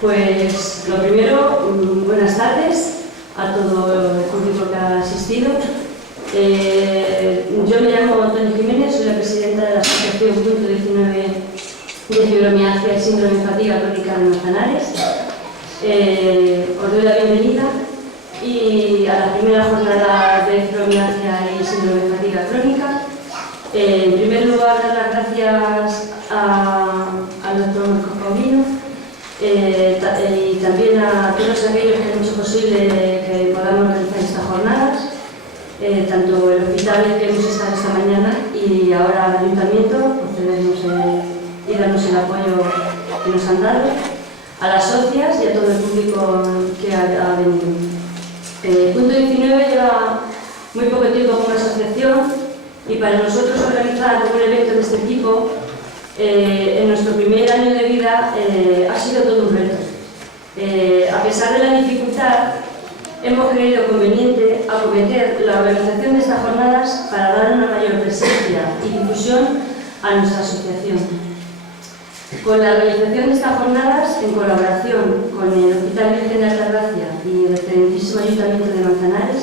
Pues lo primero, buenas tardes a todo el público que ha asistido. Yo me llamo Antonio Jiménez, soy la presidenta de la Asociación Punto 19 de Fibromialgia y Síndrome de Fatiga Crónica de Manzanares. Os doy la bienvenida y a la primera jornada de Fibromialgia y Síndrome de Fatiga Crónica. En primer lugar, dar las gracias al doctor Marcos Paulino y también a todos aquellos que han hecho posible que podamos realizar estas jornadas, tanto el hospital que hemos estado esta mañana y ahora el ayuntamiento, y darnos el apoyo que nos han dado, a las socias y a todo el público que ha venido. Punto 19 lleva muy poco tiempo como asociación. Y para nosotros organizar un evento de este tipo, en nuestro primer año de vida, ha sido todo un reto. A pesar de la dificultad, hemos creído conveniente acometer la organización de estas jornadas para dar una mayor presencia y difusión a nuestra asociación. Con la realización de estas jornadas, en colaboración con el Hospital Virgen de Altagracia y el excelentísimo Ayuntamiento de Manzanares,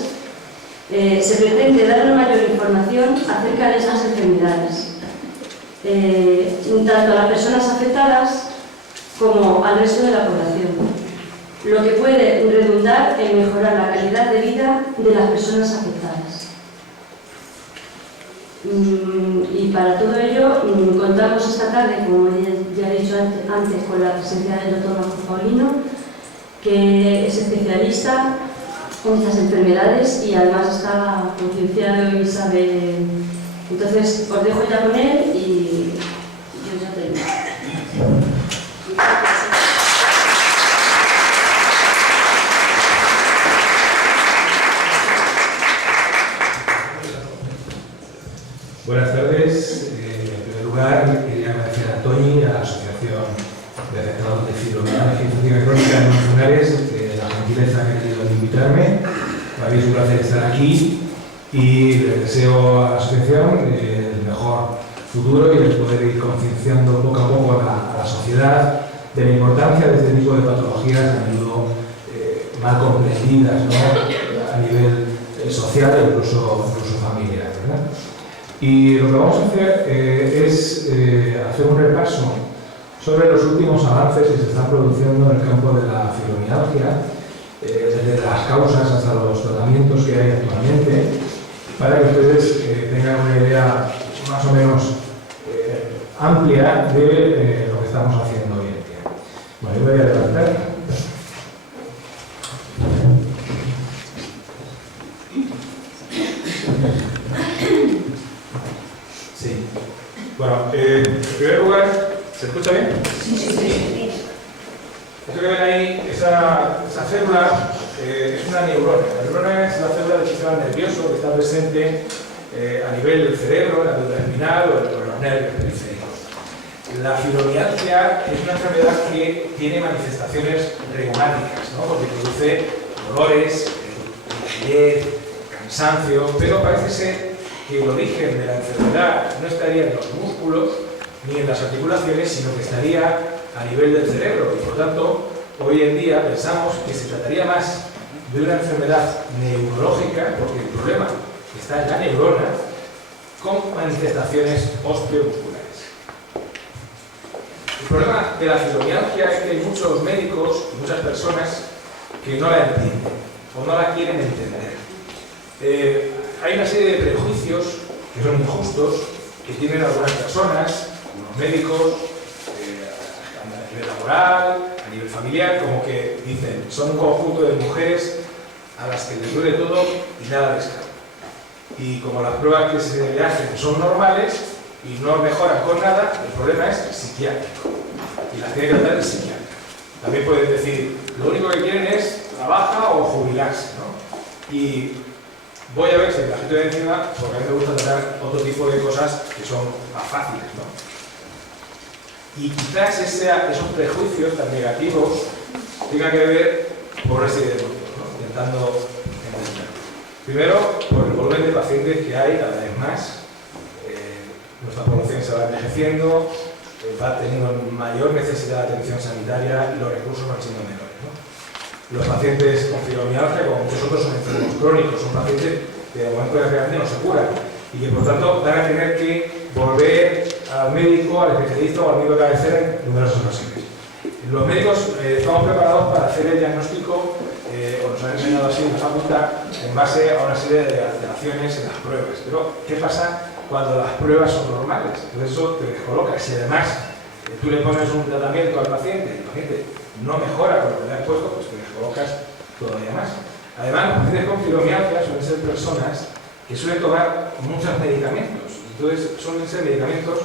se pretende dar una mayor información acerca de estas enfermedades, tanto a las personas afectadas como al resto de la población, lo que puede redundar en mejorar la calidad de vida de las personas afectadas. Y para todo ello contamos esta tarde, como ya he dicho antes, con la presencia del doctor Marcos Paulino, que es especialista con estas enfermedades y además está concienciado y sabe. Entonces os dejo ya con él y yo ya termino. Buenas tardes. En primer lugar, quería agradecer a Toñi, a la Asociación de Afectados de Fibromialgia y Fatiga Crónica de Manzanares, la gentileza que ha tenido de invitarme. Para mí es un placer estar aquí y les deseo a la asociación el mejor futuro y el poder ir concienciando poco a poco a la sociedad de la importancia de este tipo de patologías a menudo mal comprendidas, ¿no? A nivel social e incluso familiar, ¿verdad? Y lo que vamos a hacer es hacer un repaso sobre los últimos avances que se están produciendo en el campo de la fibromialgia, desde las causas hasta los tratamientos que hay actualmente, para que ustedes tengan una idea más o menos amplia de lo que estamos haciendo hoy en día. Bueno, yo voy a adelantar. Sí. Bueno, en primer lugar, ¿se escucha bien? Sí. Esto que ven ahí, esa célula es una neurona. La neurona es la célula del sistema nervioso que está presente a nivel del cerebro, en la médula espinal o en los nervios periféricos. La fibromialgia es una enfermedad que tiene manifestaciones reumáticas, ¿no? Porque produce dolores, rigidez, cansancio, pero parece ser que el origen de la enfermedad no estaría en los músculos ni en las articulaciones, sino que estaría a nivel del cerebro y por tanto hoy en día pensamos que se trataría más de una enfermedad neurológica porque el problema está en la neurona con manifestaciones osteomusculares. El problema de la fibromialgia es que hay muchos médicos y muchas personas que no la entienden o no la quieren entender. Hay una serie de prejuicios que son injustos que tienen algunas personas, algunos médicos, a nivel laboral, a nivel familiar, como que dicen, son un conjunto de mujeres a las que les duele todo y nada les cabe. Y como las pruebas que se le hacen son normales y no mejoran con nada, el problema es psiquiátrico. Y las tiene que tratar el psiquiatra. También pueden decir, lo único que quieren es la baja o jubilarse, ¿no? Y voy a ver si me la quito de encima, porque a mí me gusta tratar otro tipo de cosas que son más fáciles, ¿no? Y quizás esos prejuicios tan negativos tengan que ver por una serie de motivos, ¿no? Intentando entender. Primero, por el volumen de pacientes que hay cada vez más. Nuestra población se va envejeciendo, va teniendo mayor necesidad de atención sanitaria y los recursos van siendo menores, ¿no? Los pacientes con fibromialgia, como muchos otros, son enfermos crónicos, son pacientes que de momento realmente no se curan y que por tanto van a tener que volver al médico, al especialista o al médico de cabecera en numerosas ocasiones. Los médicos estamos preparados para hacer el diagnóstico, o nos han enseñado así en la facultad, en base a una serie de alteraciones en las pruebas. Pero, ¿qué pasa cuando las pruebas son normales? Entonces eso te descoloca. Si además tú le pones un tratamiento al paciente y el paciente no mejora con lo que le has puesto, pues te descolocas todavía más. Además, los pacientes con fibromialgia suelen ser personas que suelen tomar muchos medicamentos. Entonces, suelen ser medicamentos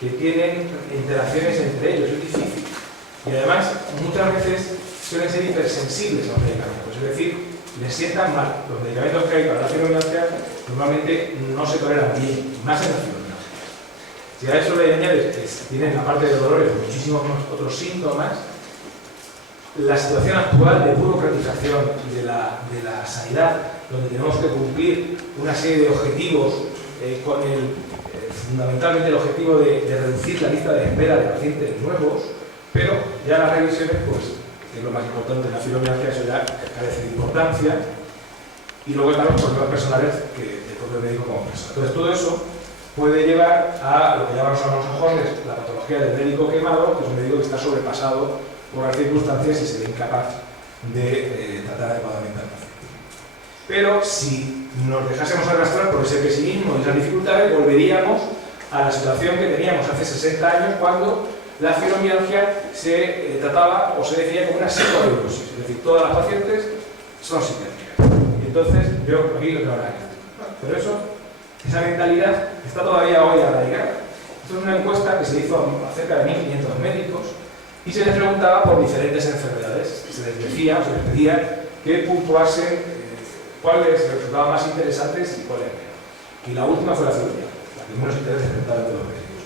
que tienen interacciones entre ellos, es difícil. Y además, muchas veces suelen ser hipersensibles a los medicamentos, es decir, les sientan mal. Los medicamentos que hay para la fibromialgia normalmente no se toleran bien, más en la fibromialgia. Si a eso le añades que tienen, aparte de dolores, muchísimos otros síntomas, la situación actual de burocratización de la sanidad, donde tenemos que cumplir una serie de objetivos con fundamentalmente el objetivo de reducir la lista de espera de pacientes nuevos, pero ya las revisiones, pues, que es lo más importante en la fibromialgia, eso ya carece de importancia, y luego están los problemas personales que el propio médico como persona. Entonces todo eso puede llevar a lo que llamamos a los jóvenes la patología del médico quemado, que es un médico que está sobrepasado por las circunstancias y se ve incapaz de tratar adecuadamente al paciente. Pero si nos dejásemos arrastrar por ese pesimismo y esas dificultades, volveríamos a la situación que teníamos hace 60 años, cuando la fibromialgia se trataba o se decía como una psiconeurosis, es decir, todas las pacientes son psiquiátricas. Y entonces yo aquí lo tengo la pero esa mentalidad está todavía hoy arraigada. Esto es una encuesta que se hizo a cerca de 1.500 médicos y se les preguntaba por diferentes enfermedades. Se les decía, o se les pedía que puntuasen cuáles les resultaban más interesantes y cuáles menos. Y la última fue la fibromialgia, la que menos interés presentaba entre los médicos.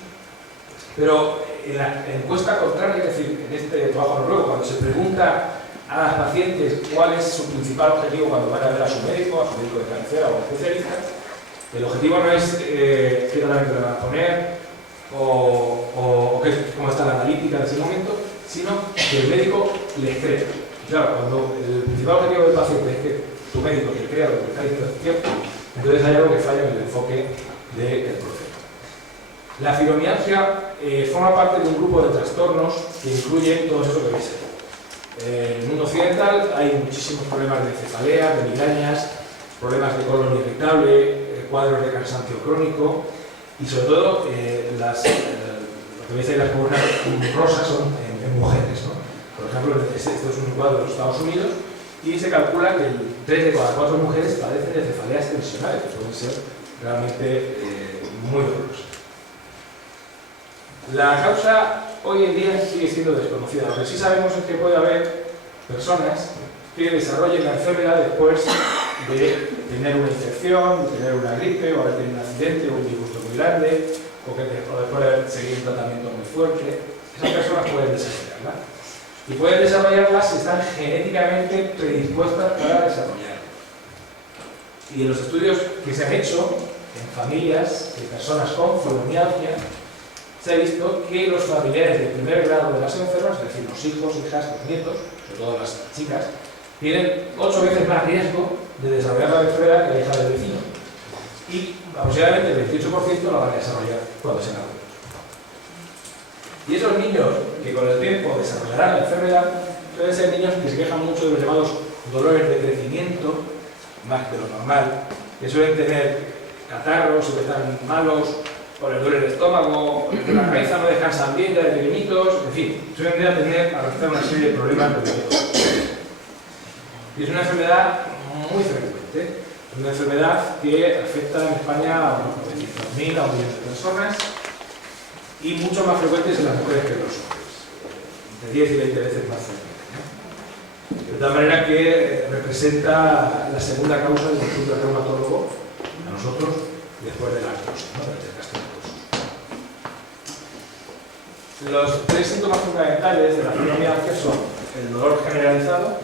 Pero en la encuesta contraria, es decir, en este trabajo noruego, cuando se pregunta a las pacientes cuál es su principal objetivo cuando van a ver a su médico de cabecera o especialista, el objetivo no es qué tratamiento le van a poner o cómo está la analítica en ese momento, sino que el médico les cree. Claro, cuando el principal objetivo del paciente es que tu médico le crea lo que está diciendo es cierto, entonces hay algo que falla en el enfoque del proceso. La fibromialgia forma parte de un grupo de trastornos que incluye todo eso que veis ahí. En el mundo occidental hay muchísimos problemas de cefalea, de migrañas, problemas de colon irritable, cuadros de cansancio crónico y sobre todo lo que veis ahí, las columnas rosas son en mujeres, ¿no? Por ejemplo, esto es un cuadro de los Estados Unidos y se calcula que 3 de cada 4 mujeres padecen de cefaleas tensionales, que pueden ser realmente muy dolorosas. La causa hoy en día sigue siendo desconocida. Lo que sí sabemos es que puede haber personas que desarrollen la enfermedad después de tener una infección, de tener una gripe, o haber tenido un accidente o un disgusto muy grande, o después de seguir un tratamiento muy fuerte. Esas personas pueden desarrollarla. Y pueden desarrollarla si están genéticamente predispuestas para desarrollarla. Y en los estudios que se han hecho en familias de personas con fibromialgia, se ha visto que los familiares de primer grado de las enfermas, es decir, los hijos, hijas, los nietos, sobre todo las chicas, tienen 8 veces más riesgo de desarrollar la enfermedad que la hija del vecino. Y aproximadamente el 28% la van a desarrollar cuando sean adultos. Y esos niños que con el tiempo desarrollarán la enfermedad suelen ser niños que se quejan mucho de los llamados dolores de crecimiento, más de lo normal, que suelen tener catarros, que están malos, o les duele el estómago, la cabeza no descansan bien ya de pequeñitos, en fin, suelen tener a realizar una serie de problemas de pequeños. Y es una enfermedad muy frecuente, una enfermedad que afecta en España a unos 900.000 a 1 millón de personas y mucho más frecuentes en las mujeres que en los hombres, entre 10 y 20 veces más frecuentes, ¿no? De tal manera que representa la segunda causa del consulta reumatólogo a nosotros después de la artrosis, ¿no? Los 3 síntomas fundamentales de la fibromialgia son el dolor generalizado,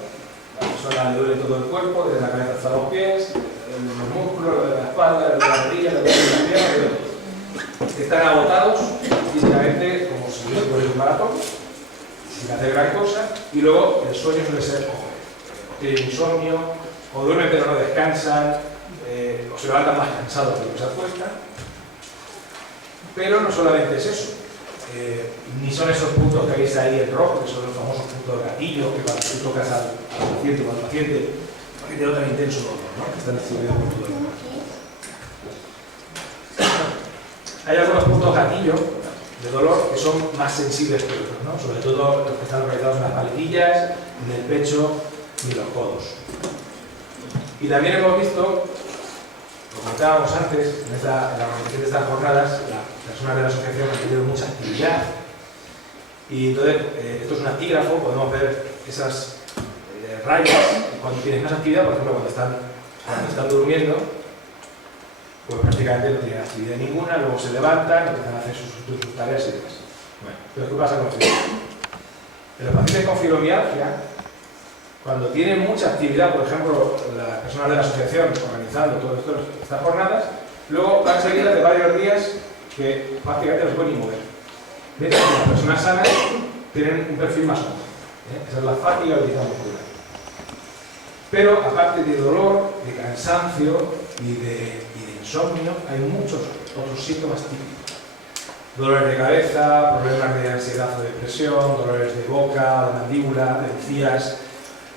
la persona le duele todo el cuerpo, desde la cabeza hasta los pies, los músculos, de la espalda, de la rodilla, de la pierna, están agotados, físicamente como si hubiese corrido un maratón, sin hacer gran cosa, y luego el sueño suele ser tienen insomnio, o duermen pero no descansan, o se levantan más cansados de lo que se acuestan. Pero no solamente es eso, ni son esos puntos que veis ahí en rojo, que son los famosos puntos de gatillo, que cuando tú tocas al paciente o al paciente, te notan intenso dolor, ¿no? Que están distribuidos por todo el cuerpo. Hay algunos puntos gatillo de dolor que son más sensibles que otros, ¿no? Sobre todo los que están localizados en las paletillas, en el pecho y en los codos. Y también hemos visto, como comentábamos antes, en la organización de estas jornadas, las personas de la asociación han tenido mucha actividad. Y entonces, esto es un actígrafo, podemos ver esas rayas cuando tienes más actividad, por ejemplo, cuando están durmiendo, pues prácticamente no tienen actividad ninguna, luego se levantan, empiezan a hacer sus tareas y demás. Bueno, pero ¿qué pasa con los pacientes? En los pacientes con fibromialgia, cuando tienen mucha actividad, por ejemplo, las personas de la asociación organizando todas estas jornadas, luego van seguidas de varios días que prácticamente no se pueden ni mover. Mientras que las personas sanas tienen un perfil más hondo. Esa es la fatiga de muscular. Pero aparte de dolor, de cansancio y de insomnio, hay muchos otros síntomas típicos. Dolores de cabeza, problemas de ansiedad o depresión, dolores de boca, de mandíbula, de encías,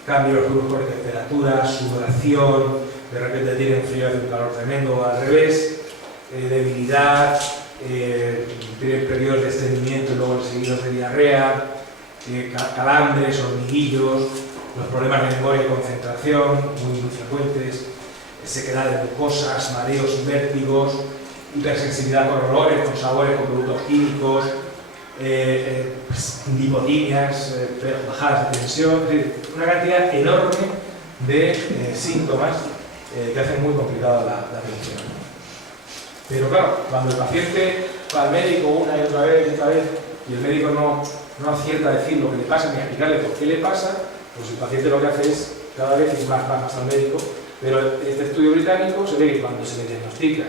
cambios bruscos de temperatura, sudoración, de repente tienen frío, hace un calor tremendo, o al revés, debilidad, tienen periodos de estreñimiento y luego seguidos de diarrea, calambres, hormiguillos, los problemas de memoria y concentración, muy frecuentes, sequedad de mucosas, mareos y vértigos, hipersensibilidad con olores, con sabores, con productos químicos, lipotimias, bajadas de tensión, es decir, una cantidad enorme de síntomas que hacen muy complicada la atención. Pero claro, cuando el paciente va al médico una y otra vez y el médico no acierta a decir lo que le pasa ni a explicarle por qué le pasa, pues el paciente lo que hace es cada vez ir más al médico. Pero este estudio británico se ve que cuando se le diagnostica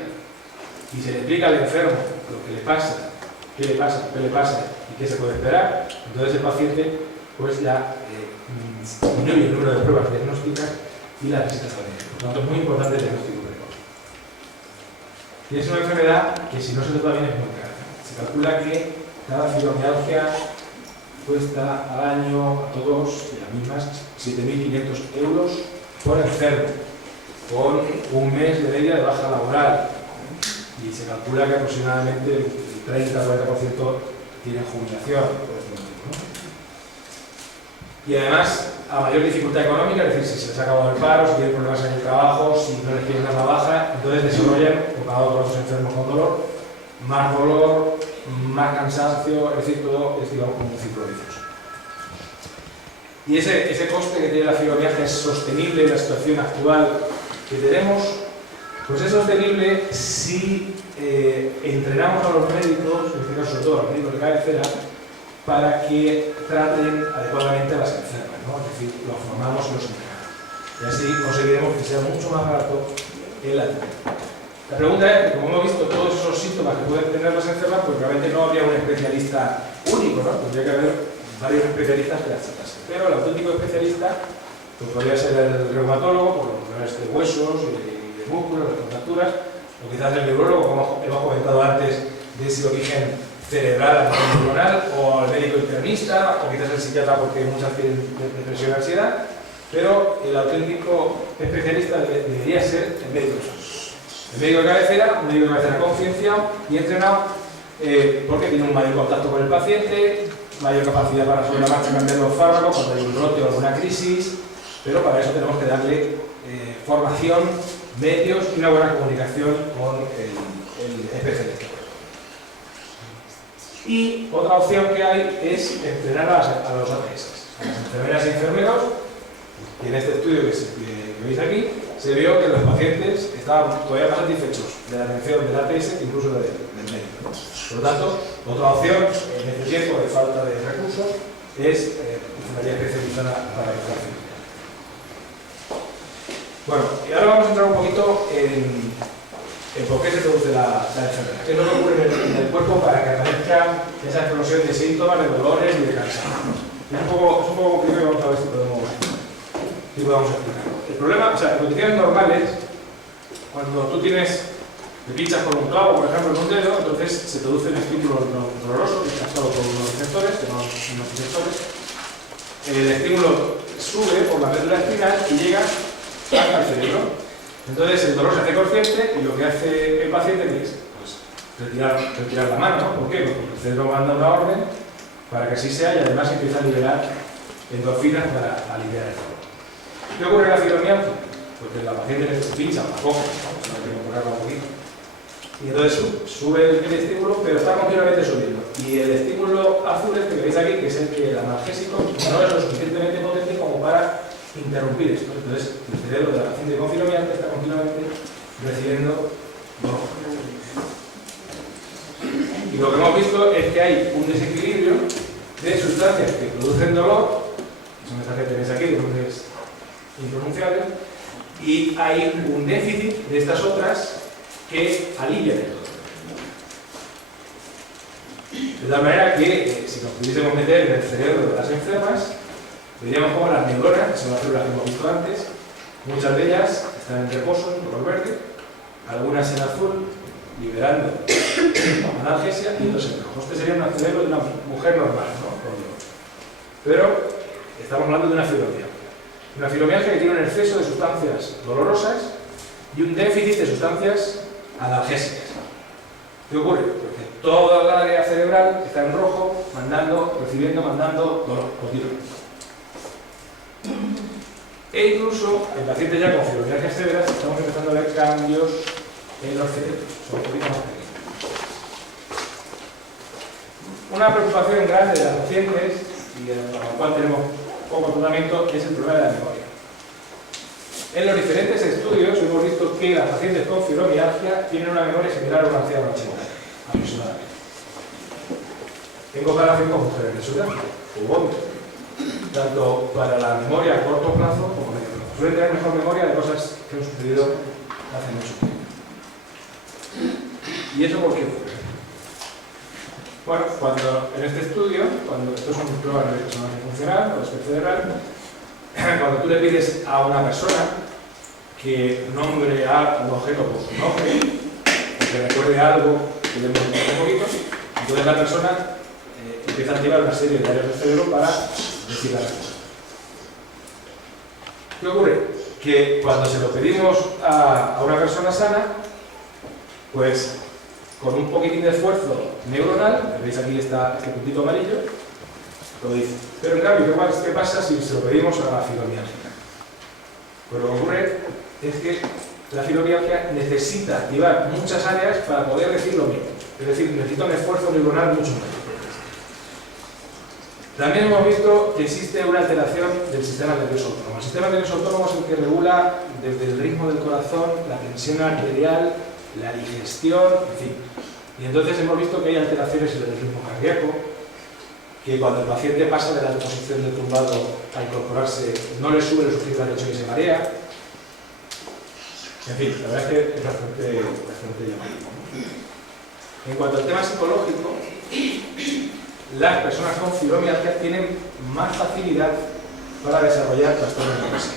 y se le explica al enfermo lo que le pasa, qué le pasa, qué le pasa y qué se puede esperar, entonces el paciente pues ya disminuye el número de pruebas diagnósticas y las visitas al médico. Por lo tanto, es muy importante el diagnóstico precoz. Y es una enfermedad que si no se trata bien es muy cara. Se calcula que cada fibromialgia cuesta al año a todos las mismas 7.500 euros por enfermo, con un mes de media de baja laboral, y se calcula que aproximadamente el 30-40% tienen jubilación por este motivo, ¿no? Y además, a mayor dificultad económica, es decir, si se les ha acabado el paro, si tienen problemas en el trabajo, si no les quieren dar la baja, entonces desarrollan, comparado con otros enfermos con dolor, más cansancio, es decir, todo es, digamos, como un ciclo vicioso. Y ese coste que tiene la fibromialgia es sostenible en la situación actual que tenemos. Pues es sostenible si entrenamos a los médicos, en este caso sobre todo a los médicos de cabecera, para que traten adecuadamente a las enfermas, ¿no? Es decir, los formamos y los entrenamos. Y así conseguiremos que sea mucho más barato el atención. La pregunta es, como hemos visto todos esos síntomas que pueden tener las enfermas, pues realmente no habría un especialista único, ¿no? Tendría que haber varios especialistas que las tratasen. Pero el auténtico especialista pues podría ser el reumatólogo, por los problemas de huesos y de músculos, de contracturas, o quizás el neurólogo, como hemos comentado antes, de ese origen cerebral, neuronal, o el médico internista, o quizás el psiquiatra, porque muchas tienen depresión y ansiedad. Pero el auténtico especialista debería ser el médico. El médico de cabecera, un médico de cabecera concienciado y entrenado, porque tiene un mayor contacto con el paciente, mayor capacidad para sobre la marcha cambiar los fármacos cuando hay un brote o alguna crisis, pero para eso tenemos que darle formación, medios y una buena comunicación con el especialista. Y otra opción que hay es entrenar a los ATS, a las enfermeras y enfermeros, y en este estudio que veis aquí, se vio que los pacientes estaban todavía más satisfechos de la atención del ATS que incluso del médico, ¿no? Por lo tanto, otra opción en este tiempo de falta de recursos es enfermería especializada para el tráfico. Bueno, y ahora vamos a entrar un poquito en por qué se produce la enfermedad. ¿Qué es lo que ocurre en el cuerpo para que aparezca esa explosión de síntomas, de dolores y de cansancio? Es un poco complicado, vamos a ver si podemos explicarlo. El problema, o sea, en condiciones normales, cuando tú te pinchas con un clavo, por ejemplo, en un dedo, entonces se produce un estímulo doloroso que es captado por unos receptores, que no unos receptores. El estímulo sube por la médula espinal y llega hasta el cerebro. Entonces el dolor se hace consciente y lo que hace el paciente es retirar la mano, ¿no? ¿Por qué? Porque el cerebro manda una orden para que así sea y además empieza a liberar endorfinas para aliviar el dolor. ¿Qué ocurre en la fibromialgia? Porque la paciente se pincha un poco, ¿no? Hay que enfocarla un poquito. Y entonces sube el estímulo, pero está continuamente subiendo. Y el estímulo azul, este que veis aquí, que es el analgésico, no es lo suficientemente potente como para interrumpir esto. Entonces, el cerebro de la paciente con fibromialgia está continuamente recibiendo dolor. Y lo que hemos visto es que hay un desequilibrio de sustancias que producen dolor, que son estas que tenéis aquí, de nombres impronunciables, y hay un déficit de estas otras que alivian el dolor. De tal manera que, si nos pudiésemos meter en el cerebro de las enfermas, veríamos como las neuronas, que son las células que hemos visto antes, muchas de ellas están en reposo, en color verde, algunas en azul, liberando analgesia, y otras en rojo. Este sería un cerebro de una mujer normal, ¿no? Pero estamos hablando de una fibromialgia. Una fibromialgia que tiene un exceso de sustancias dolorosas y un déficit de sustancias analgésicas. ¿Qué ocurre? Porque toda la área cerebral está en rojo, mandando dolor continuo. E incluso en pacientes ya con fibromialgias severas estamos empezando a ver cambios en los cerebros, son un poquito más pequeños. Una preocupación grande de las pacientes, y para la cual tenemos poco tratamiento, es el problema de la memoria. En los diferentes estudios hemos visto que las pacientes con fibromialgia tienen una memoria similar a una anciana de 80 años, aproximadamente. En comparación con mujeres de su edad, u hombres, tanto para la memoria a corto plazo como a medio plazo. Suelen tener mejor memoria de cosas que han sucedido hace mucho tiempo. ¿Y eso por qué ocurre? Bueno, cuando en este estudio, esto son pruebas de resonancia funcional o especie cerebral, cuando tú le pides a una persona que nombre a un objeto por su nombre, o que recuerde algo que le hemos dicho un poquito, entonces la persona empieza a activar una serie de áreas del cerebro para decir la respuesta. ¿Qué ocurre? Que cuando se lo pedimos a una persona sana, pues con un poquitín de esfuerzo neuronal, veis aquí este puntito amarillo, lo dice. Pero en cambio, ¿qué pasa si se lo pedimos a la fibromialgia? Pues lo que ocurre es que la fibromialgia necesita activar muchas áreas para poder decir lo mismo. Es decir, necesita un esfuerzo neuronal mucho mayor. También hemos visto que existe una alteración del sistema nervioso autónomo. El sistema nervioso autónomo es el que regula desde el ritmo del corazón, la tensión arterial, la digestión, en fin. Y entonces hemos visto que hay alteraciones en el ritmo cardíaco, que cuando el paciente pasa de la posición de tumbado a incorporarse, no le sube lo suficiente al lecho y se marea. En fin, la verdad es que es bastante llamativo. En cuanto al tema psicológico, las personas con fibromialgia tienen más facilidad para desarrollar trastornos depresivos.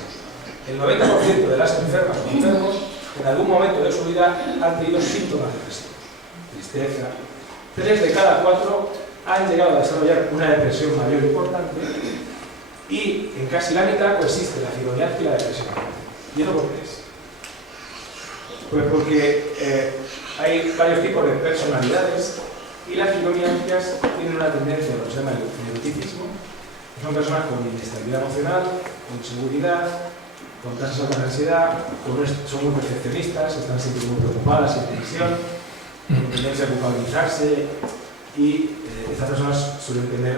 El 90% de las enfermas o enfermos en algún momento de su vida han tenido síntomas depresivos, tristeza. 3 de cada 4 han llegado a desarrollar una depresión mayor importante y en casi la mitad coexiste la fibromialgia y la depresión. ¿Y eso por qué es? Pues porque hay varios tipos de personalidades y las fibromialgias tienen una tendencia a lo que se llama el neuroticismo, que son personas con inestabilidad emocional, con inseguridad, con tasas altas de ansiedad, son muy perfeccionistas, están siempre muy preocupadas, sin tensión, con tendencia a culpabilizarse y estas personas suelen tener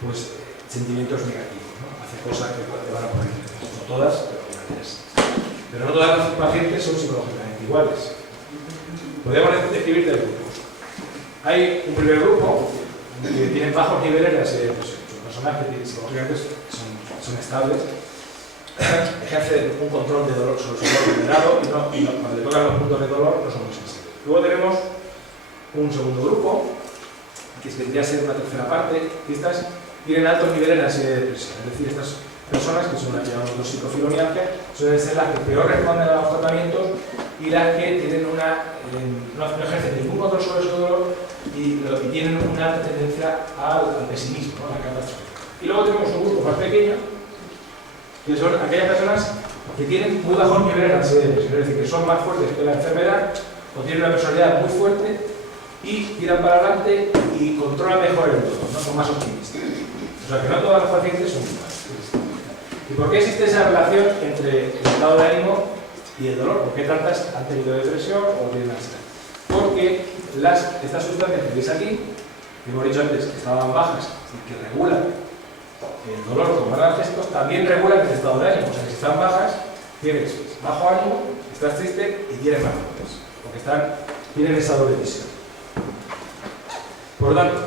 pues, sentimientos negativos, ¿no? Hace cosas que te van a poner nerviosas. No todas, pero algunas. Pero no todas las pacientes son psicológicamente iguales. Podríamos describir tres grupos. Hay un primer grupo que tienen bajos niveles de ansiedad y depresión. Son personas que psicológicamente son estables. ejerce un control de dolor sobre su dolor moderado y cuando le tocan los puntos de dolor no son muy sensibles. Luego tenemos un segundo grupo, que vendría a ser una tercera parte, que estas tienen altos niveles de ansiedad y depresión. Es decir, estas personas, que son las que llamamos psicofibromialgia, suelen ser las que peor responden a los tratamientos y las que tienen no ejercen ningún control sobre su dolor y tienen una tendencia al pesimismo, ¿no? A la catástrofe. Y luego tenemos un grupo más pequeño, que son aquellas personas que tienen muy bajos niveles de ansiedad y depresión, es decir, que son más fuertes que la enfermedad o tienen una personalidad muy fuerte y tiran para adelante y controlan mejor el dolor, ¿no? Son más optimistas. O sea que no todas las pacientes son iguales. ¿Y por qué existe esa relación entre el estado de ánimo y el dolor? ¿Por qué tantas han tenido depresión o tienen ansiedad? Porque estas sustancias que veis aquí, que hemos dicho antes que estaban bajas y que regulan el dolor como analgésicos, también regulan el estado de ánimo. O sea que si están bajas, tienes bajo ánimo, estás triste y tienes más dolores, porque tienen esa doble visión. Por lo tanto,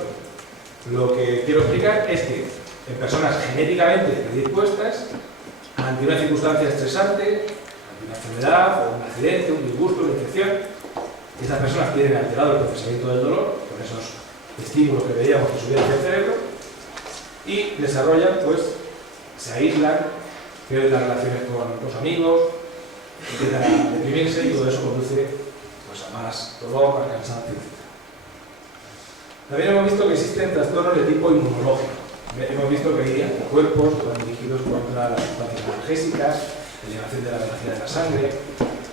lo que quiero explicar es que en personas genéticamente predispuestas, ante una circunstancia estresante, ante una enfermedad, o un accidente, un disgusto, una infección, estas personas tienen alterado el procesamiento del dolor con esos estímulos que veíamos que subían hacia el cerebro y desarrollan, pues, se aíslan, pierden las relaciones con los amigos, empiezan a deprimirse y todo eso conduce, pues, a más dolor, más cansancio, etc. También hemos visto que existen trastornos de tipo inmunológico. Hemos visto que hay anticuerpos que van dirigidos contra las sustancias analgésicas, elevación de la velocidad de la sangre.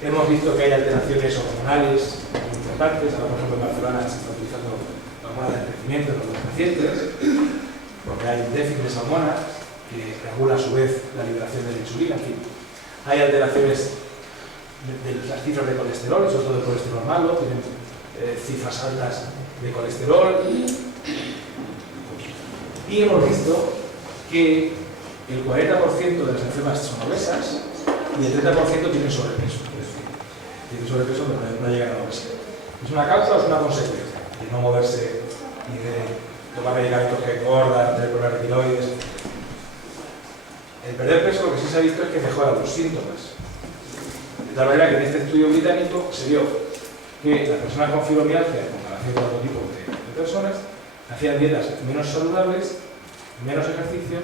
Hemos visto que hay alteraciones hormonales muy importantes. Ahora, por ejemplo, en Barcelona se está utilizando hormonas de crecimiento en los pacientes, porque hay un déficit de esa hormona que regula a su vez la liberación de la insulina. En fin, hay alteraciones de las cifras de colesterol, sobre todo de colesterol malo, tienen cifras altas de colesterol. Y hemos visto que el 40% de las enfermas son obesas y el 30% tienen sobrepeso. Es decir, tienen sobrepeso pero no llegan a la obesidad. ¿Es una causa o es una consecuencia de no moverse y de tomar medicamentos que engordan, tener problemas de tiroides? El perder peso lo que sí se ha visto es que mejora los síntomas. De tal manera que en este estudio británico se vio que las personas con fibromialgia, en comparación con otro tipo de personas, hacían dietas menos saludables, menos ejercicio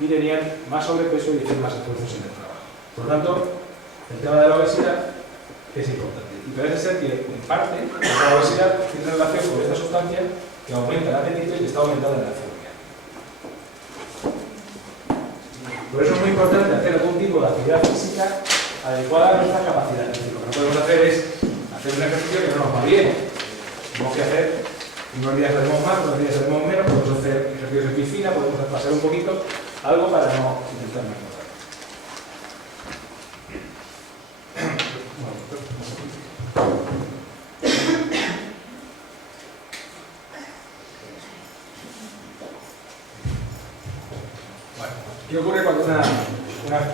y tenían más sobrepeso y hacían más esfuerzos en el trabajo. Por lo tanto, el tema de la obesidad es importante. Y parece ser que, en parte, la obesidad tiene relación con esta sustancia que aumenta el apetito y que está aumentando la fibromialgia. Por eso es muy importante hacer algún tipo de actividad física adecuada a nuestra capacidad. Es decir, lo que no podemos hacer es hacer un ejercicio que no nos va bien. Tenemos que hacer, unos días haremos más, otros días haremos menos, podemos hacer ejercicios en piscina, podemos pasar un poquito, algo para no intentar mejorar. Bueno, ¿qué ocurre cuando una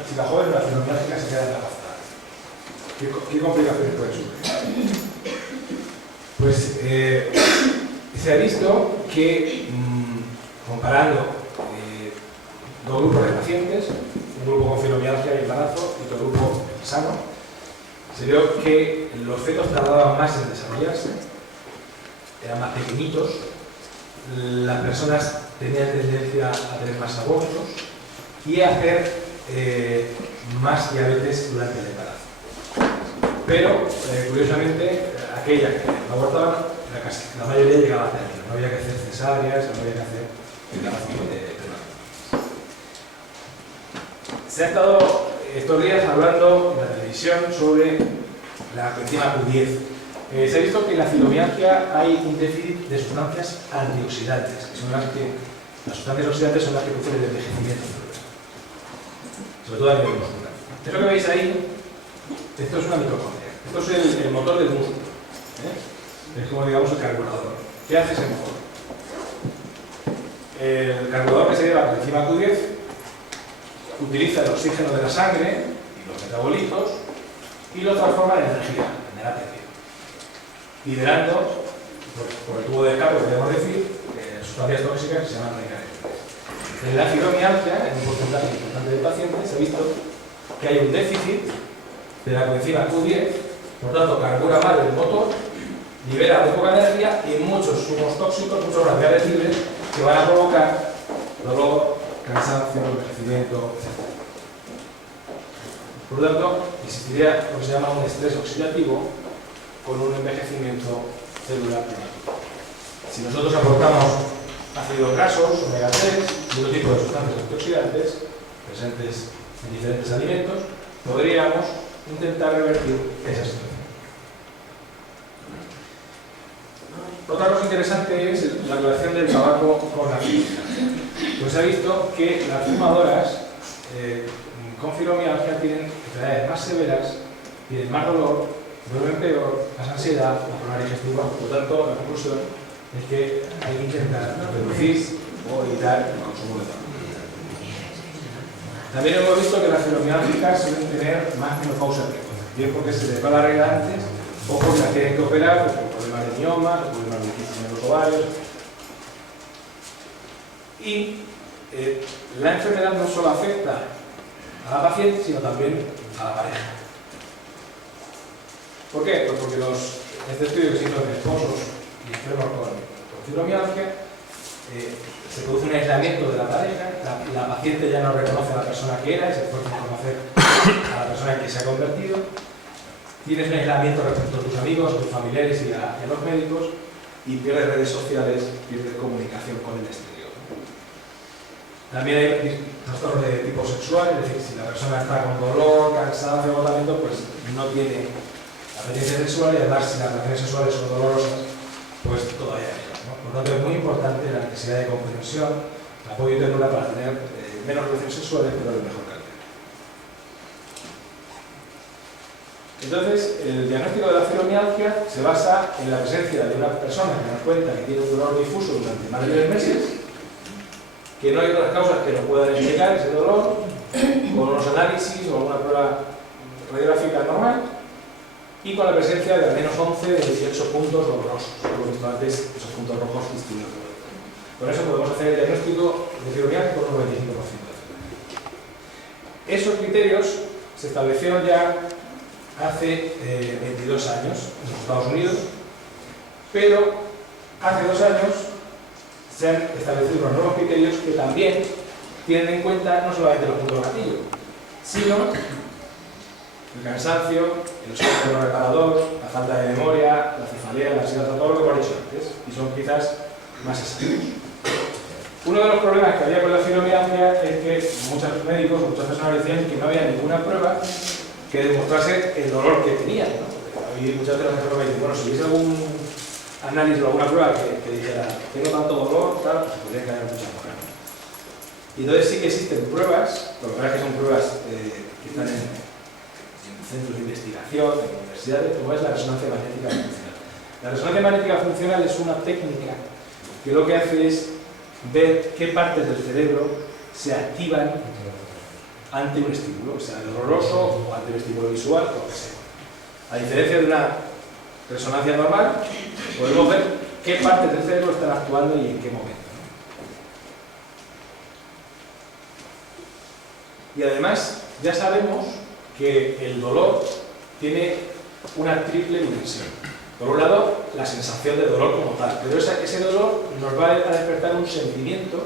chica joven, una fibromialgia, se queda incapacitada? ¿Qué complicaciones puede sufrir? Pues se ha visto que, comparando dos grupos de pacientes, un grupo con fibromialgia y embarazo y otro grupo sano, se vio que los fetos tardaban más en desarrollarse, eran más pequeñitos, las personas tenían tendencia a tener más abortos y a hacer más diabetes durante el embarazo. Pero, curiosamente, aquellas que no abortaban, la mayoría llegaba a término. No había que hacer cesáreas, no había que hacer declaración de prematuros. Se ha estado estos días hablando en la televisión sobre la coenzima Q10. Se ha visto que en la fibromialgia hay un déficit de sustancias antioxidantes, que son las sustancias oxidantes son las que producen el envejecimiento cerebral, sobre todo a nivel muscular. Esto que veis ahí, esto es una mitocondria. Esto es el motor del músculo. Es como, digamos, el carburador. ¿Qué hace ese motor? El carburador que se lleva por encima Q10 utiliza el oxígeno de la sangre y los metabolitos y lo transforma en energía, en ATP, liberando por el tubo de escape, podemos decir, sustancias tóxicas que se llaman radicales. En la fibromialgia, en un porcentaje importante de pacientes, se ha visto que hay un déficit de la coenzima Q10, por tanto carbura mal el motor, libera muy poca energía y muchos zumos tóxicos, muchos radicales libres que van a provocar dolor, cansancio, envejecimiento, etc. Por lo tanto, existiría lo que se llama un estrés oxidativo con un envejecimiento celular prematuro. Si nosotros aportamos ácidos grasos, omega 3 y otro tipo de sustancias antioxidantes presentes en diferentes alimentos, podríamos intentar revertir esa situación. Otra cosa interesante es la relación del tabaco con la fibromialgia. Pues se ha visto que las fumadoras con fibromialgia tienen enfermedades más severas, tienen más dolor, duermen peor, más ansiedad, más problema digestivo. Por lo tanto, la conclusión es que hay que intentar reducir o evitar el consumo de tabaco. También hemos visto que las fibromialgicas suelen tener más menopausia precoz, bien porque se les va la regla antes o porque las tienen que operar por problemas de miomas o problemas de quistes en los ovarios. Y la enfermedad no solo afecta a la paciente, sino también a la pareja. ¿Por qué? Pues porque este estudio que se hizo en esposos y enfermos con fibromialgia, se produce un aislamiento de la pareja, la paciente ya no reconoce a la persona que era y se esfuerza en conocer a la persona en que se ha convertido. Tienes un aislamiento respecto a tus amigos, a tus familiares y a los médicos, y pierdes redes sociales, pierdes comunicación con el exterior. También hay trastornos de tipo sexual, es decir, si la persona está con dolor, cansancio, agotamiento, pues no tiene apetencia sexual, y además si las relaciones sexuales son dolorosas, pues todavía menos, ¿no? Por lo tanto, es muy importante la necesidad de comprensión, el apoyo y ternura para tener menos relaciones sexuales, pero de mejor calidad. Entonces, el diagnóstico de la fibromialgia se basa en la presencia de una persona que nos cuenta que tiene un dolor difuso durante más de 3 meses, que no hay otras causas que nos puedan explicar ese dolor, con unos análisis o alguna prueba radiográfica normal, y con la presencia de al menos 11 de 18 puntos dolorosos. Hemos visto antes esos puntos rojos distintos. Con eso podemos hacer el diagnóstico de fibromialgia con un 95% de esos criterios se establecieron ya hace 22 años en los Estados Unidos, pero hace 2 años se han establecido unos nuevos criterios que también tienen en cuenta no solamente los puntos de gatillo, sino el cansancio, el sueño no reparador, la falta de memoria, la cefalea, la ansiedad, todo lo que hemos dicho antes, y son quizás más exactos. Uno de los problemas que había con la fibromialgia es que muchos médicos, muchas personas decían que no había ninguna prueba que demostrase el dolor que tenían, ¿no? Porque muchas veces las personas dicen, bueno, si hubiese algún análisis o alguna prueba que dijera, tengo tanto dolor, tal, pues se podrían caer muchas cosas. Y entonces sí que existen pruebas, lo que pasa es que son pruebas que están en centros de investigación, en universidades, como es la resonancia magnética funcional. La resonancia magnética funcional es una técnica que lo que hace es ver qué partes del cerebro se activan ante un estímulo, sea doloroso o ante un estímulo visual o lo que sea. A diferencia de una resonancia normal, podemos ver qué partes del cerebro están actuando y en qué momento. Y además, ya sabemos que el dolor tiene una triple dimensión. Por un lado, la sensación de dolor como tal, pero ese dolor nos va a despertar un sentimiento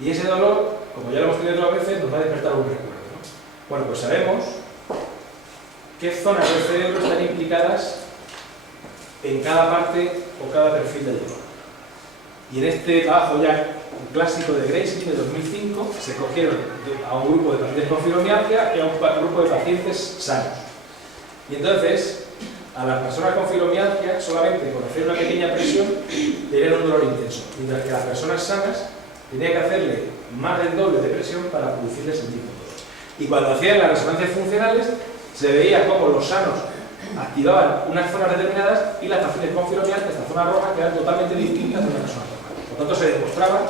y ese dolor, como ya lo hemos tenido otras veces, nos va a despertar un recuerdo, ¿no? Bueno, pues sabemos qué zonas del cerebro están implicadas en cada parte o cada perfil del dolor. Y en este trabajo ya clásico de Gracie de 2005 se cogieron a un grupo de pacientes con fibromialgia y a un grupo de pacientes sanos. Y entonces, a las personas con fibromialgia, solamente con hacer una pequeña presión, tenían un dolor intenso, mientras que las personas sanas tenían que hacerle más del doble de presión para producirles el mismo dolor. Y cuando hacían las resonancias funcionales, se veía cómo los sanos activaban unas zonas determinadas y las pacientes con fibromialgia, esta zona roja, que eran totalmente distintas de una persona normal. Por tanto, se demostraba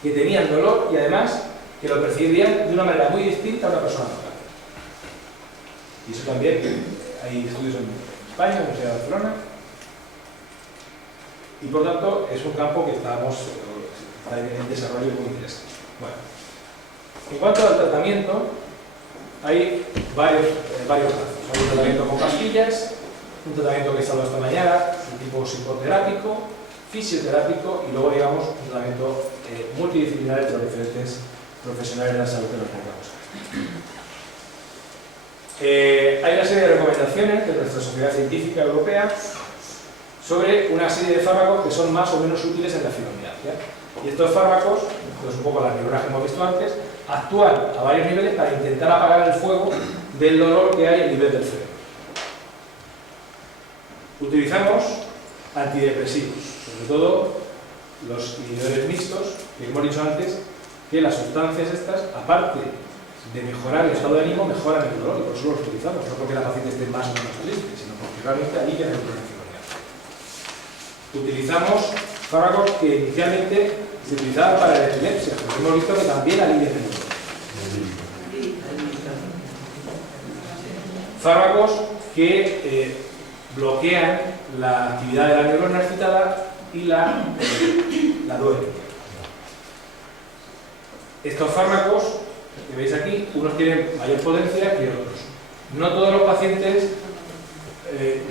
que tenían dolor y además que lo percibían de una manera muy distinta a una persona normal. Y eso también hay estudios en España, en la Universidad de Barcelona, y por tanto es un campo que está en desarrollo muy interesante. Bueno, en cuanto al tratamiento, hay varios brazos. Hay un tratamiento con pastillas, un tratamiento que he estado esta mañana, de tipo psicoterápico, fisioterápico y luego, digamos, un tratamiento multidisciplinar entre los diferentes profesionales de la salud que nos encontramos. Hay una serie de recomendaciones de nuestra Sociedad Científica Europea sobre una serie de fármacos que son más o menos útiles en la fibromialgia. Y estos fármacos, pues un poco las neuronas que hemos visto antes, actúan a varios niveles para intentar apagar el fuego del dolor que hay a nivel del cerebro. Utilizamos antidepresivos, sobre todo los inhibidores mixtos, que hemos dicho antes que las sustancias estas, aparte de mejorar el estado de ánimo, mejoran el dolor, y por eso los utilizamos, no porque la paciente esté más o menos triste, sino porque realmente alivian el problema fibromialgia. Utilizamos fármacos que inicialmente se utilizaban para la epilepsia, porque hemos visto que también alivian el dolor. Fármacos que bloquean la actividad de la neurona excitada y la duelen. Estos fármacos que veis aquí, unos tienen mayor potencia que otros. No todos los pacientes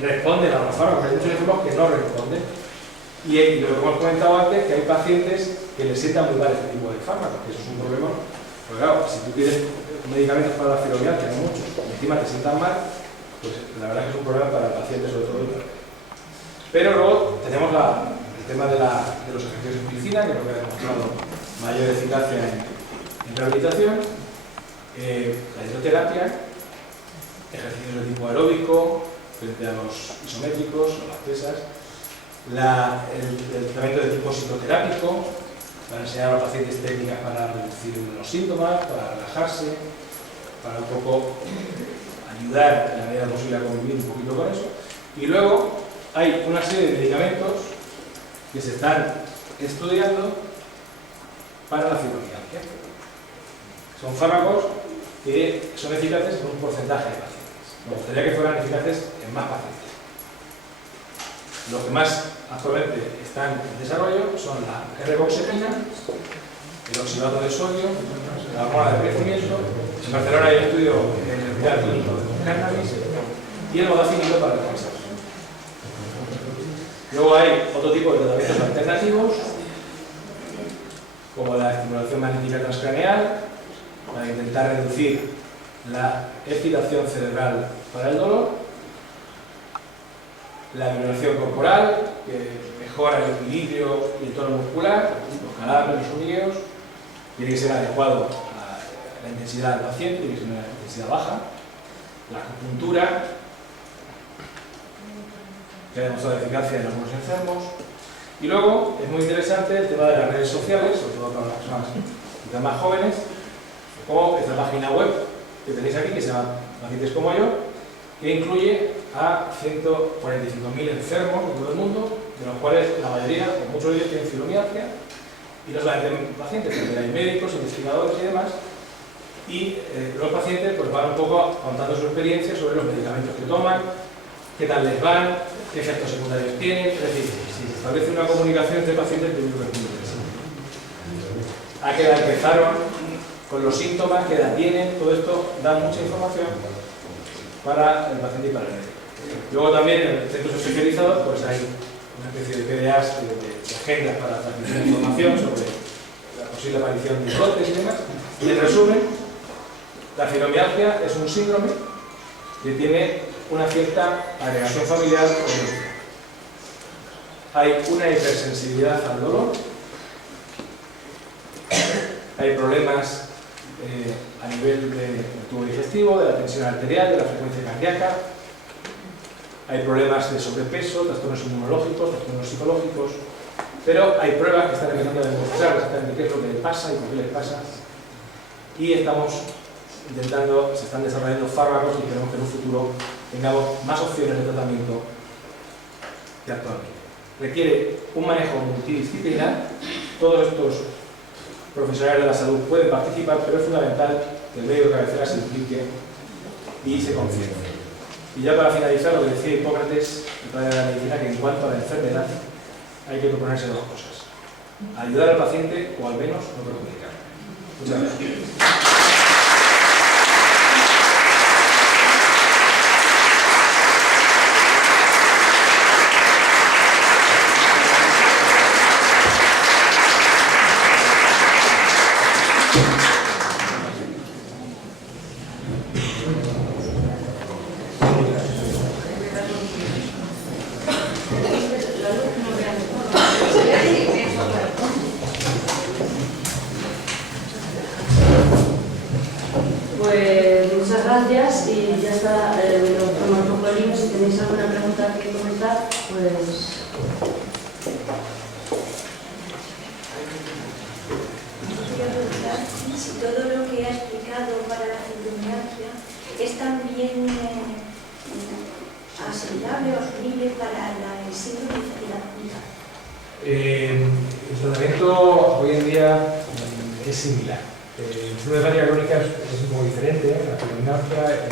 responden a los fármacos, hay muchos ejemplos que no responden. Y lo que hemos comentado antes, que hay pacientes que les sientan muy mal este tipo de fármacos, que eso es un problema. Porque claro, si tú tienes medicamentos para la fibromialgia, que hay muchos, y encima te sientan mal, pues la verdad que es un problema para el paciente, sobre todo. Pero luego tenemos el tema de los ejercicios en piscina, que es lo que ha demostrado mayor eficacia en rehabilitación, la hidroterapia, ejercicios de tipo aeróbico, frente a los isométricos o las pesas, el tratamiento de tipo psicoterápico, para enseñar a los pacientes técnicas para reducir los síntomas, para relajarse, para un poco ayudar en la medida posible a convivir un poquito con eso. Y luego hay una serie de medicamentos que se están estudiando para la fibromialgia. Son fármacos que son eficaces en un porcentaje de pacientes. Me gustaría que fueran eficaces en más pacientes. Los que más actualmente están en desarrollo son la R-boxetina, el oxalato de sodio, la hormona de crecimiento. En Barcelona hay un estudio en el Hospital Clínico de Cannabis y el modafinilo para el cáncer. Luego hay otro tipo de tratamientos alternativos, como la estimulación magnética transcraneal, para intentar reducir la excitación cerebral para el dolor, la vibración corporal, que mejora el equilibrio y el tono muscular, los calambres, los hormigueos, tiene que ser adecuado a la intensidad del paciente, tiene que ser una intensidad baja, la acupuntura, que ha demostrado eficacia en algunos enfermos, y luego es muy interesante el tema de las redes sociales, sobre todo para las personas quizás más jóvenes, como esta página web que tenéis aquí, que se llama Pacientes como yo, que incluye a 145.000 enfermos en todo el mundo, de los cuales la mayoría, o muchos de ellos, tienen fibromialgia, y no solamente pacientes, también hay médicos, investigadores y demás, y los pacientes pues, van un poco contando su experiencia sobre los medicamentos que toman, qué tal les van, qué efectos secundarios tienen, es decir, si se establece una comunicación entre pacientes, yo creo que es muy interesante. A qué edad empezaron, con los síntomas, qué edad tienen, todo esto da mucha información para el paciente y para el médico. Luego también en centros especializados pues hay una especie de PDAs, de agendas para transmitir información sobre la posible aparición de brotes y demás. Y en resumen, la fibromialgia es un síndrome que tiene una cierta agregación familiar o herencia. Hay una hipersensibilidad al dolor, hay problemas a nivel del tubo digestivo, de la tensión arterial, de la frecuencia cardíaca, hay problemas de sobrepeso, trastornos inmunológicos, trastornos psicológicos, pero hay pruebas que están empezando a demostrar exactamente qué es lo que les pasa y por qué les pasa, y estamos intentando, se están desarrollando fármacos y queremos que en un futuro tengamos más opciones de tratamiento que actualmente. Requiere un manejo multidisciplinar, todos estos profesionales de la salud pueden participar, pero es fundamental que el médico de cabecera se implique y se conciencie. Y ya para finalizar, lo que decía Hipócrates, el padre de la medicina, que en cuanto a la enfermedad hay que proponerse dos cosas: ayudar al paciente o al menos no perjudicarlo. Muchas gracias. tenéis alguna pregunta que comentar, pues... Si todo lo que ha explicado para la fibromialgia es también asimilable o asumible para el síndrome de fatiga crónica. El tratamiento hoy en día es similar. El síndrome de fatiga crónica es un poco diferente. La fibromialgia,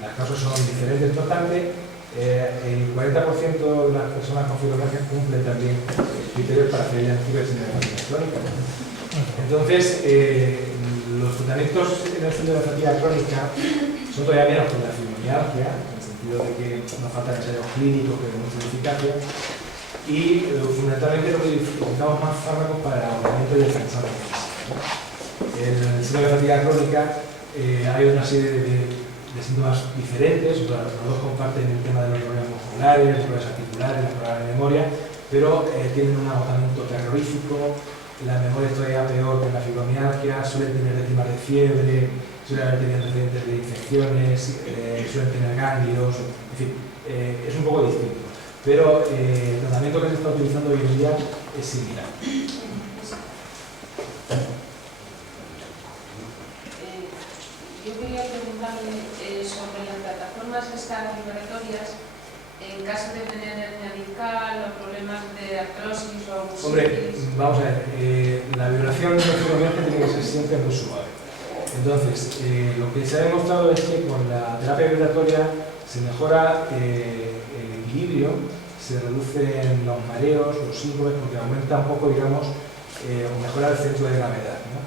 las causas son diferentes, no obstante, el 40% de las personas con fibromialgia cumplen también criterios para hacer el diagnóstico de síndrome de fatiga crónica. Entonces, los tratamientos en el síndrome de fatiga crónica son todavía menos que la fibromialgia, en el sentido de que nos faltan ensayos clínicos que demuestren eficacia, y fundamentalmente lo que utilizamos más fármacos para el agotamiento y el cansancio físico. En el síndrome de fatiga crónica hay una serie de síntomas diferentes, los dos comparten el tema de los problemas musculares, los problemas articulares, los problemas de memoria, pero tienen un agotamiento terrorífico. La memoria es todavía peor que la fibromialgia, suelen tener ritmos de fiebre, suelen haber tenido antecedentes de infecciones, suelen tener ganglios, en fin, es un poco distinto. Pero el tratamiento que se está utilizando hoy en día es similar. Yo quería preguntarle sobre las plataformas vibratorias en caso de tener hernia discal o problemas de artrosis o... Hombre, vamos a ver, la vibración de la fibromialgia tiene que ser siempre muy suave. Entonces, lo que se ha demostrado es que con la terapia vibratoria se mejora el equilibrio, se reducen los mareos, los síndromes, porque aumenta un poco, digamos, o mejora el centro de gravedad, ¿no?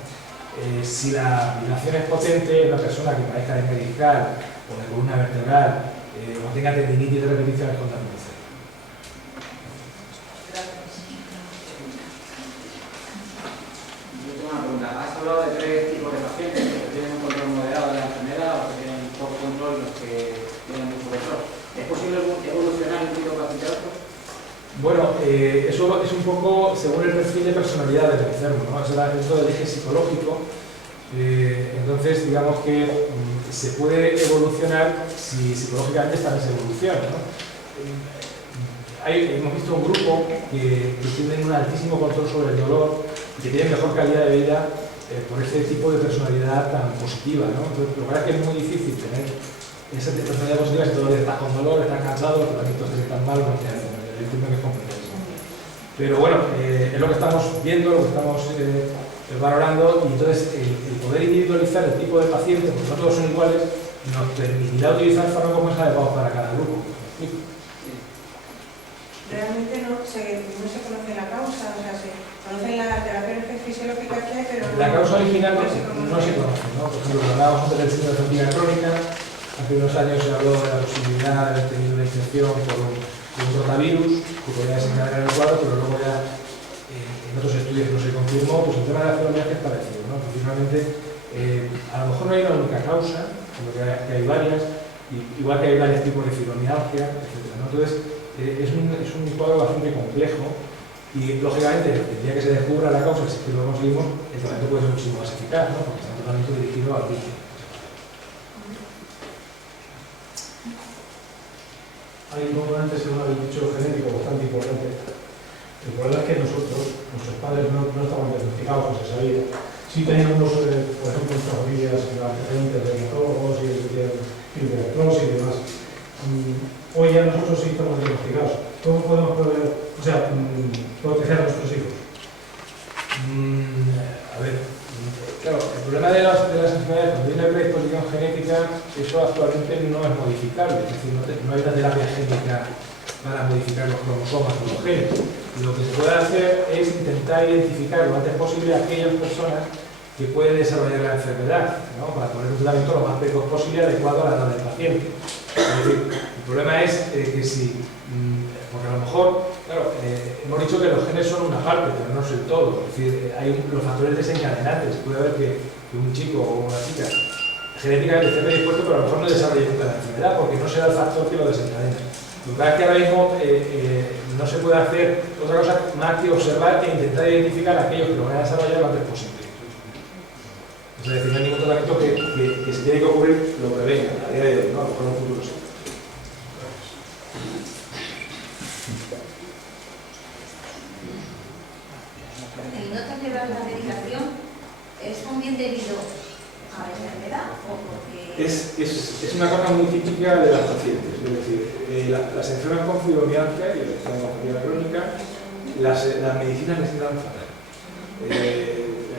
Si la vibración es potente, una persona que padezca de hernia discal o de columna vertebral o tenga tendinitis de repetición es contraproducente. Yo tengo una pregunta. Has hablado de 3 tipos de pacientes, los que tienen un control moderado de la enfermedad, los que tienen poco control y los que tienen mucho control. ¿Es posible evolucionar un tipo de paciente a otro? Bueno, eso es un poco según el perfil de personalidad del enfermo, ¿no? Eso es dentro del eje psicológico. Entonces, digamos que se puede evolucionar si psicológicamente también se evoluciona, ¿no? Hemos visto un grupo que tienen un altísimo control sobre el dolor y que tienen mejor calidad de vida por ese tipo de personalidad tan positiva, ¿no? Entonces, lo que pasa es que es muy difícil tener esa personalidad positiva si todo el día estás con dolor, estás cansado, los tratamientos te sientan mal, no te hacen. Entiendo que es complejo. Pero bueno, es lo que estamos viendo, lo que estamos valorando, y entonces el poder individualizar el tipo de pacientes, porque no todos son iguales, nos permitirá utilizar fármacos más adecuados para cada grupo. Realmente no se conoce la causa, o sea, se conocen las alteraciones fisiológicas que hay, pero no... La causa original no se conoce, ¿no? Por ejemplo, hablábamos antes del síndrome de fatiga crónica, hace unos años se habló de la posibilidad de haber tenido una infección por un rotavirus que podía desencadenar el cuadro, pero luego ya en otros estudios no se confirmó. Pues el tema de la fibromialgia es parecido, ¿no? Finalmente, a lo mejor no hay una única causa, sino que hay varias, igual que hay varios tipos de fibromialgia, etc., ¿no? Entonces, es un cuadro bastante complejo y, lógicamente, el día que se descubra la causa, si es que lo conseguimos, el tratamiento puede ser muchísimo más eficaz, ¿no? Porque está un tratamiento dirigido al origen. Hay un componente, según habéis dicho, genético bastante importante. El problema es que nuestros padres no estaban diagnosticados, no se sabía. Sí teníamos, por ejemplo, nuestras familias antecedentes de hematólogos y de artrosis y demás. Hoy ya nosotros sí estamos diagnosticados. ¿Cómo podemos proteger a nuestros hijos? A ver, claro, el problema de las enfermedades, cuando hay una predisposición genética, eso actualmente no es modificable, es decir, no hay una terapia génica para modificar los cromosomas o los genes. Lo que se puede hacer es intentar identificar lo antes posible a aquellas personas que pueden desarrollar la enfermedad, ¿no? Para poner un tratamiento lo más precoz posible adecuado a la edad del paciente. Es decir, el problema es que si, porque a lo mejor, claro, hemos dicho que los genes son una parte, pero no es el todo. Es decir, hay los factores desencadenantes. Puede haber que un chico o una chica genéticamente esté predispuesto, pero a lo mejor no desarrolle nunca la enfermedad porque no será el factor que lo desencadena. Lo que pasa es que ahora mismo no se puede hacer otra cosa más que observar e intentar identificar a aquellos que lo van a desarrollar lo antes posible. Es decir, no hay ningún tratamiento que se tiene que ocurrir lo prevenga a día de hoy, ¿no? A lo mejor en un futuro sí. la medicación es también debido a la enfermedad o porque... Es una cosa muy típica de las pacientes, es decir, las enfermas con fibromialgia y las enfermas con fatiga crónica, las medicinas les dan fatal.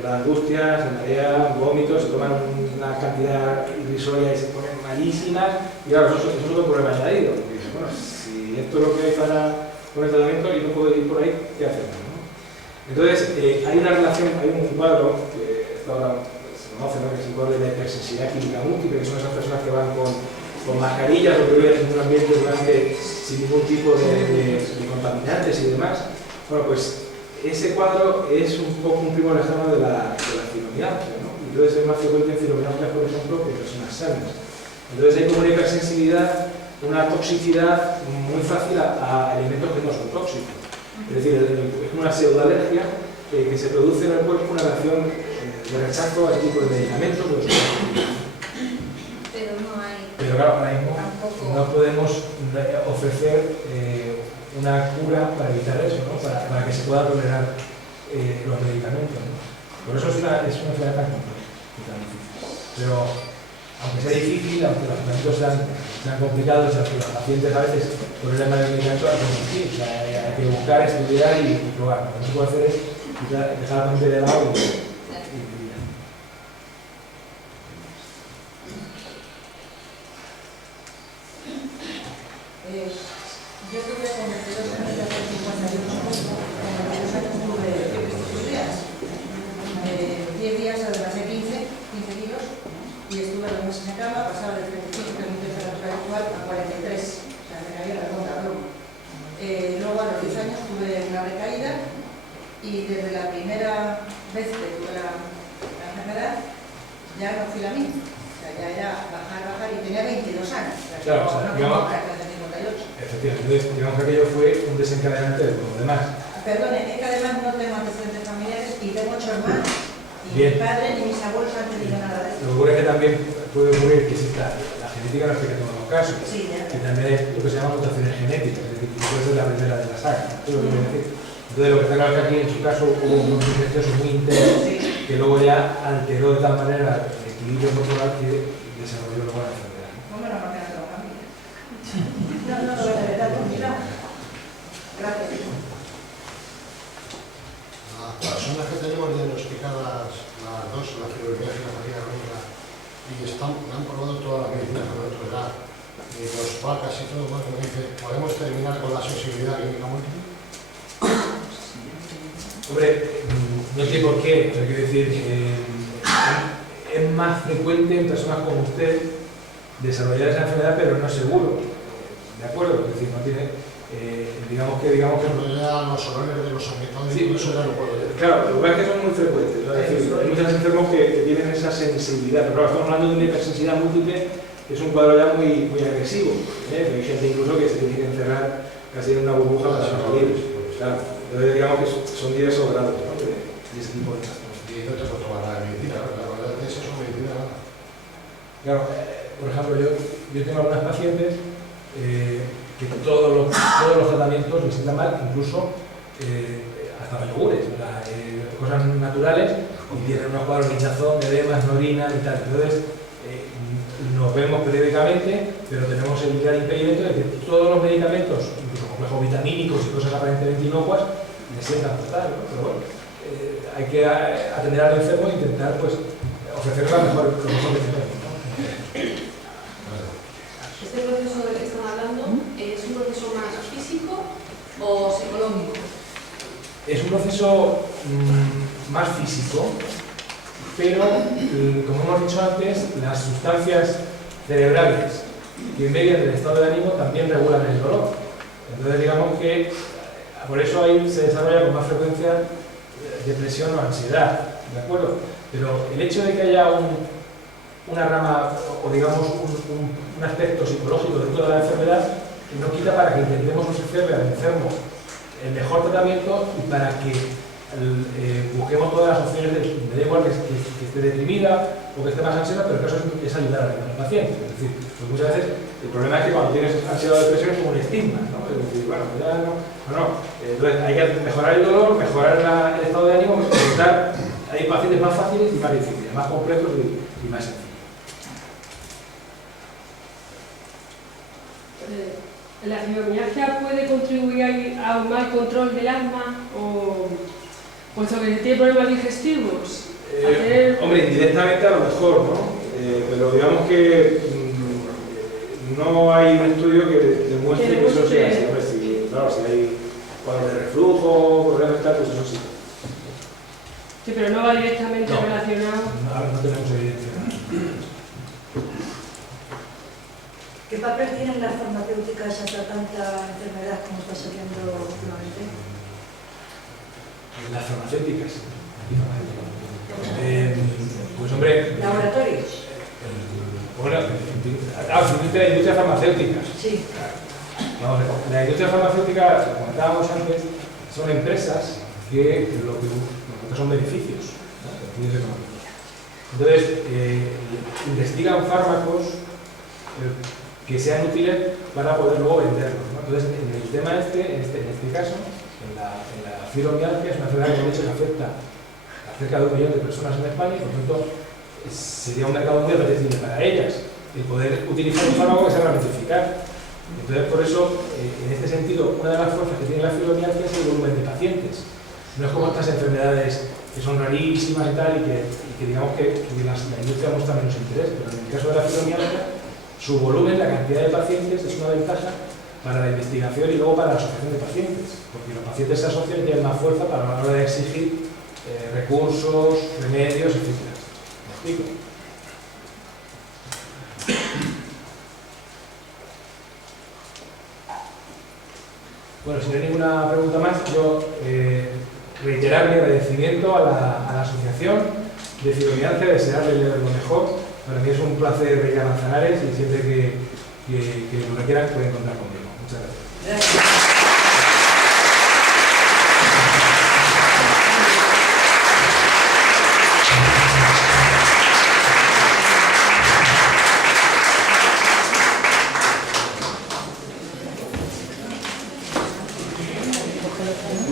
La angustia, se marean, vómitos, se toman una cantidad irrisoria y se ponen malísimas, y claro, eso es otro problema añadido, porque dicen, bueno, si esto es lo que hay para con el tratamiento y no puedo ir por ahí, ¿qué hacemos? ¿No? Entonces, hay una relación, hay un cuadro que ahora se conoce, ¿no? Que es el cuadro de la hipersensibilidad química múltiple, que son esas personas que van con mascarillas o que viven en un ambiente sin ningún tipo de contaminantes y demás. Bueno, pues ese cuadro es un poco un primo lejano de la fibromialgia, ¿no? Y entonces es más frecuente en fibromialgia, por ejemplo, que en personas sanas. Entonces hay como una hipersensibilidad, una toxicidad muy fácil a alimentos que no son tóxicos. Es decir, es una pseudoalergia que se produce en el cuerpo, una reacción de rechazo a este tipo de medicamentos. Pero no hay... Pero claro, ahora mismo tampoco... no podemos ofrecer una cura para evitar eso, ¿no? Para que se pueda tolerar los medicamentos, ¿no? Por eso es una enfermedad tan compleja y tan difícil. Pero aunque sea difícil, aunque los tratamientos sean complicados, aunque los pacientes a veces por el problema del medicamento hay que insistir, o sea, hay que buscar, estudiar y probar. Lo que no se puede hacer es dejar la mente de lado y vivir. Yo tuve con 22 años de hacer 58 con 22 años tuve estos días. 10 días además de 15 kilos, y estuve 2 meses en cama, pasaba de 35 que es mi temperatura actual a 43, o sea, me caía la ronda broma. Luego a los 10 años tuve una recaída y desde la primera vez que tuve la enfermedad ya no fui la misma. O sea, ya era bajar y tenía 22 años. O sea, claro, o sea, no digamos, para 58. Efectivamente, digamos que aquello fue un desencadenante de todo lo demás. Perdone, es que además no tengo antecedentes familiares y tengo 8 hermanos. Y Bien. mi padre ni mis abuelos han tenido nada de Lo eso. que ocurre es que también puede ocurrir que exista la genética, no es que en todos los casos, Sí, ya. que también hay lo que se llama mutaciones genéticas, es decir, que puede ser la primera de la saga. Eso es lo que quiero decir. Entonces, lo que está claro es que aquí en su caso hubo un infeccioso muy intenso Sí. que luego ya alteró de tal manera el equilibrio corporal que desarrolló luego la enfermedad. ¿Cómo no me queda toda la familia? No, no, no, de verdad, mira. Gracias. Las personas que tenemos diagnosticadas las dos, la fibromialgia y la fatiga crónica, y han probado toda la medicina con otra edad, los vacas y todo, más me dice, ¿podemos terminar con la sensibilidad química múltiple? Hombre, no sé por qué, pero quiero decir, es más frecuente en personas como usted desarrollar esa enfermedad, pero no seguro, ¿de acuerdo? Es decir, no tiene, digamos que Pero ya los olores de los ambientales, sí, eso ya lo puedo decir. Claro, lo que pasa es que son muy frecuentes, ¿no? Es decir, hay muchos enfermos que tienen esa sensibilidad, pero claro, estamos hablando de una hipersensibilidad múltiple, que es un cuadro ya muy agresivo, ¿eh? Hay gente incluso que se tiene que encerrar casi en una burbuja para no salir. Claro, entonces digamos que son diversos grados, ¿no? de ese tipo de trastornos. Y no te puedo tomar nada de medicina, ¿no? La verdad es que eso es medicina, nada. Claro, por ejemplo, yo tengo algunas pacientes que todos los tratamientos les sientan mal, incluso hasta los yogures, cosas naturales, y tienen unos cuadros de hinchazón, de edemas, no orinan y tal. Entonces, nos vemos periódicamente, pero tenemos el gran impedimento de que todos los medicamentos, incluso complejos vitamínicos y cosas aparentemente inocuas, les sientan fatal, ¿no? Pero bueno, hay que atender al enfermo e intentar pues, ofrecerle lo mejor que tenemos, ¿no? ¿Este proceso del que están hablando es un proceso más físico o psicológico? Es un proceso más físico, pero, como hemos dicho antes, las sustancias cerebrales que median el estado de ánimo también regulan el dolor. Entonces, digamos que por eso ahí se desarrolla con más frecuencia depresión o ansiedad, ¿de acuerdo? Pero el hecho de que haya una rama, o digamos un aspecto psicológico de toda la enfermedad, no quita para que intentemos ofrecerle al enfermo el mejor tratamiento y para que busquemos todas las opciones, me da igual que esté deprimida o que esté más ansiosa, pero el caso es ayudar al paciente. Es decir, pues muchas veces El problema es que cuando tienes ansiedad o depresión es como un estigma, ¿no? Es decir, bueno, ya no. Entonces hay que mejorar el dolor, mejorar el estado de ánimo, intentar. Hay pacientes más fáciles y más difíciles, más complejos y más sencillos. ¿La fibromialgia puede contribuir a un mal control del asma o puesto que tiene problemas digestivos? Hombre, indirectamente a lo mejor, ¿no? Pero digamos que no hay un estudio que demuestre que eso sea así. Hombre, claro, si hay cuadros de reflujo, problemas tal, pues eso sí. Sí, pero no va directamente relacionado. Ahora no tenemos evidencia. ¿Qué papel tienen las farmacéuticas hasta tanta enfermedad como está saliendo últimamente? Las farmacéuticas. Pues hombre. ¿Laboratorios? Bueno, la industria farmacéutica. Sí. Vamos a ver, la industria farmacéutica, como comentábamos antes, son empresas que lo que son beneficios, ¿no? Beneficios económicos. Entonces, investigan fármacos que sean útiles para poder luego venderlos, ¿no? Entonces, en el tema en este caso, en la fibromialgia, es una enfermedad que hemos dicho que afecta a cerca de 1 millón de personas en España y por tanto sería un mercado muy apetecible para ellas el poder utilizar un fármaco que sea realmente eficaz. Entonces, por eso, en este sentido, una de las fuerzas que tiene la fibromialgia es el volumen de pacientes. No es como estas enfermedades que son rarísimas y tal, y que digamos que la industria muestra menos interés, pero en el caso de la fibromialgia, su volumen, la cantidad de pacientes es una ventaja para la investigación y luego para la asociación de pacientes, porque los pacientes se asocian y tienen más fuerza para la hora de exigir recursos, remedios, etc. ¿Me explico? Bueno, si no hay ninguna pregunta más, yo reiterar mi agradecimiento a la Asociación de Fibromialgia, desearle lo mejor. Para mí es un placer venir a Manzanares y siempre que lo requieran pueden contar conmigo. Muchas gracias. Gracias. Ojalá.